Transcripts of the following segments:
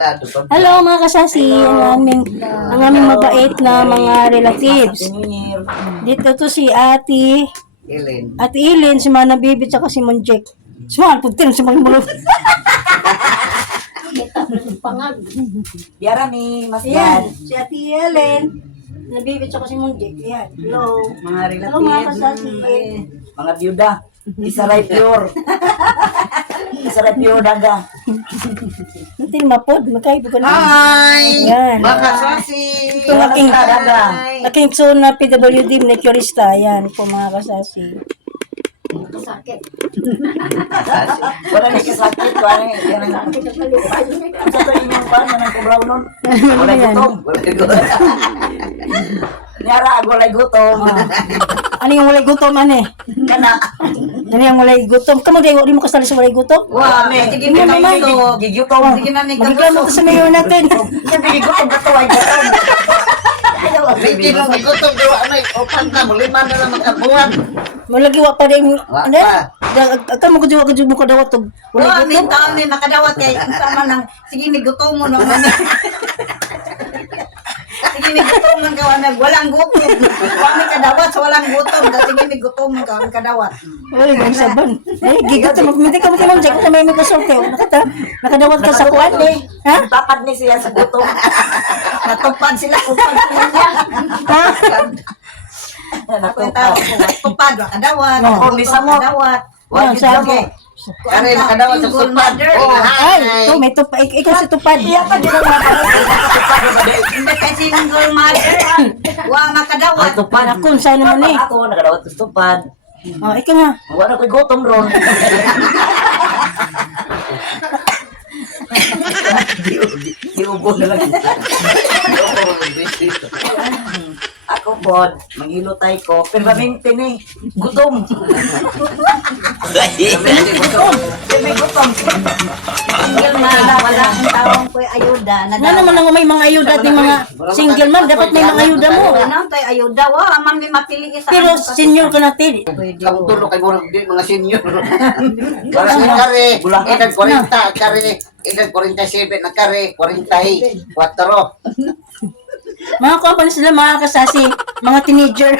Hello mga kasasi, ang aming mabait na mga relatives. Dito to si Ate Ilin, si Mana Bibi, tsaka si Monjek. Sumaan, putin, si Monjek. Biara ni Mas Yan, Yan. si Ate Ilin, na Bibi, tsaka si Monjek. Yan, hello. Mga relatives. Hello mga kasasi. Mga byuda. Isaray pure. Isaray pure daga. Hindi mapod, magkaibo ka na. Hi! Yan. Makasasi! Ito ang aking, daga. aking so na PWD manicurista. Yan po mga kasasi. Wala na kasakit. Wala na. Yan ang sa to inyong pa. Yan ang kubraw nun. Wala gutom. Nyara, walay gutom. Ano yung walay gutom, ane? Kana. Ano yung walay gutom? Kamu di mo kasali sa walay gutom? Wah, may. Sige, Sige, naman. gigutom. Sige na, Magigyan mo to sa mayor natin. Sabi, gigutom ka to. Ay, gutom. Hindi mo gigutom diwa may upan ka mo lima na lang makabuhat. Malagiwa pa rin. Wa Ano? pa. Aka mo kadiwa mo kadawat og Wala, walay may gutom. taon ni makadawat kay sama nang sige ni gutom mo naman. Sige ni gutom ng kawan walang gutom. Wala kadawat sa walang gutom, sige ni gutom ng kawan kadawat. Oy, gan saban. Ay, gigot mo minti ka mo timong jek sa may mo kasolte. Nakadawat ka sa kuan eh. Ha? Tapad ni siya sa gutom. Natupad sila upad niya. Ha? Natupad. Natupad kadawat. No. O misa mo kadawat. Wala sabi. Kare nakadawat sa supad. Oh, Ay, ito may tupad. Ikaw si tupad. Iya pa din ang hindi kay single mother. Wa makadawat. Tupad. Ako sa naman eh. Ako nakadawat sa tupad. Oh, ikaw nga. Wala ko'y gutom ron. Iubo na lang. Ako po, maghilutay ko. Permanente ni. Gutom. May gutom. Single man, wala akong tawang ko'y ayuda. Ano naman ang may mga ayuda at mga single man, dapat may mga ayuda mo. Ano tayo ayuda? Wa, man may mapili isa. Pero senior ka natin. Kamu tulo kay murag di mga senior. Para sa kare, edad 40, kare, edad 47 na kare, 44. Mga company sila, mga kasasi, mga teenager.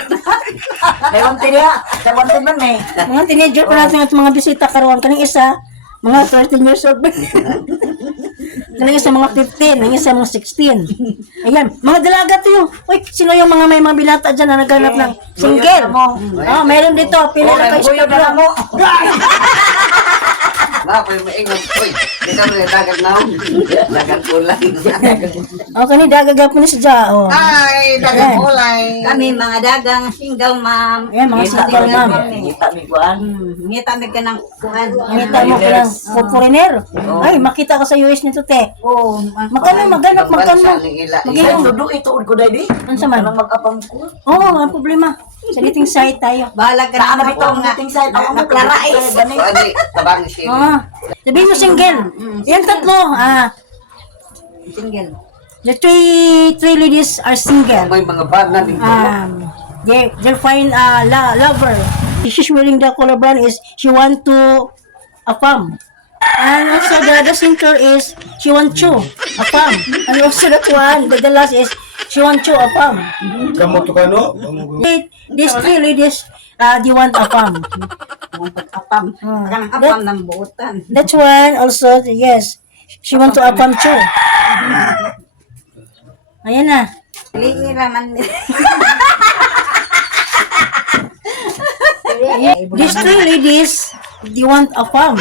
May wanti niya. Sa wanti man eh. Mga teenager pa natin at mga bisita karuan. Kaning isa, mga 13 years old. Kaning isa, mga 15. Kaning isa, mga 16. Ayan, mga dalaga to yun. Uy, sino yung mga may mga binata dyan na naghanap ng single? Oh, meron dito. Pili na kayo Buyo na sa mo. Na ko yung maingon, oy, di ka rin dagat na. Dagat ulan. Oh, kani dagagap mo na siya. Oh. Ay, dagat ulay. Kami mga dagang single ma'am. Ayan, mga single ma'am. Ngita mi kuan. Ngita mi ka ng kuan. Ngita mo ko lang, foreigner. Ay, makita ko sa US nito, te. Oh, Magkano, maghanap, magkano. ila. Mag-inom. Dudu ituod ko dai di. Ano sa man? Anong mag-apang ko? Oo, ang problema. Sa dating site tayo. Bahala ka na bitaw nga ting side ako maklarais. Ani, tabang siya. Oo. Sabihin mo single. Yan tatlo. Single. The three ladies are single. May mga band na dito. They're fine lover. She's wearing the color brown is she want to affirm. And also the center is she want to affirm. And also that one, the last is she want to affirm. Kamu to kano? These three ladies, they want affirm. Apam. Kanang apam ng buutan. That's one also, yes. She want to affirm too. Ayan na. Liira man. These three ladies, they want a farm.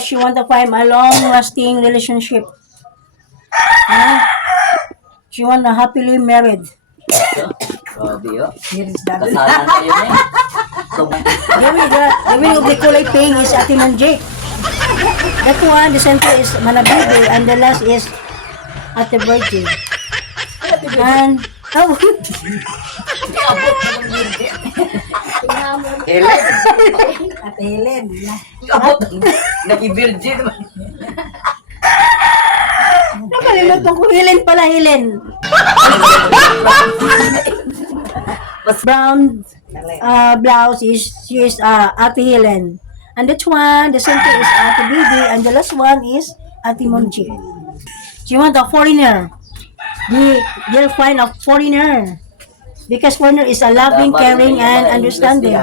She want a farm, a long-lasting relationship. She want a happily married. Grabe yo. Kasalan kayo ni. The way of the kulay pink is Ate Manjik. That one, the center is Manabibi, and the last is Ate Virgin. And, oh, Elen. Ate Helen. Abot. Nag-virgin. nakalimutan ko, Helen pala, Helen. Brown blouse is, she is Ate Helen. And that one, the center is Ate Bibi, and the last one is Ate Monchi. She want a foreigner. They'll find a foreigner. Because foreigner is a loving, caring, and understanding.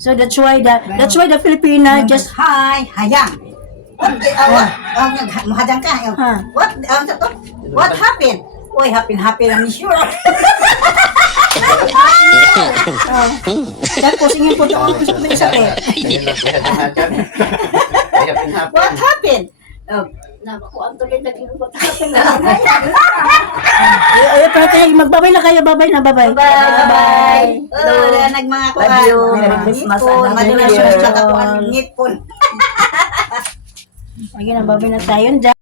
So that's why the Filipina just Hi, hayang. Mahadang ka. Ha. What happened? Uy, happy lang ni sure. tapos ingin po doon may sakit. What happened? Ay, tayo magbabay na kayo, babay na, babay. Bye. Nagmanga ko. Love you. Merry Christmas and Happy New Year. Ngipon. Ayun, babay na tayo dyan.